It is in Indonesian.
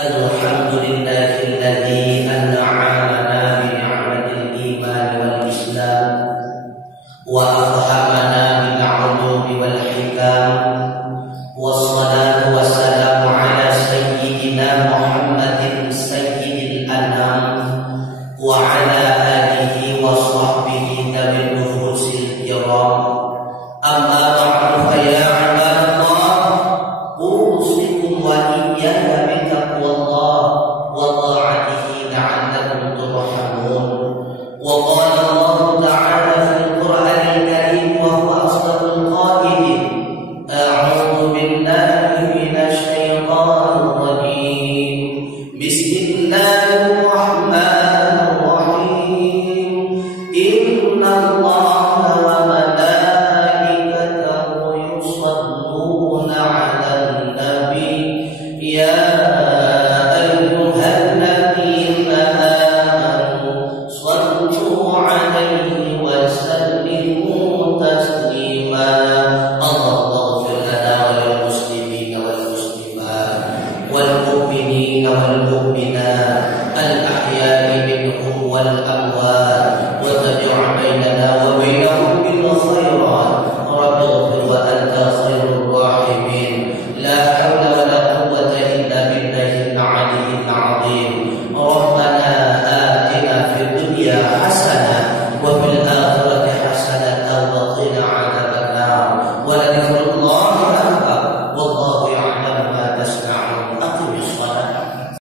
Alhamdulillahilladzi an'amana bi ni'matil iman wal islam wa afhamana bil 'ulumi wal hikam wassalatu wassalamu ala sayyidina Muhammadin sayyidil anam wa ala alihi wa sahbihi tabi'in nufusil kiram amma ba'du fa ya 'ibadallah usikum wa iyaya bi taqwallah wa ta'atihi la'allakum turhamun wa qala Allah ta'ala fil Qur'anil Karim wa huwa asdaqul qailin a'udzu billahi minasy syaithanir rajim bismillahir rahmanir rahim innallaha wa malaikatahu yusholluna 'alan nabi ya وفي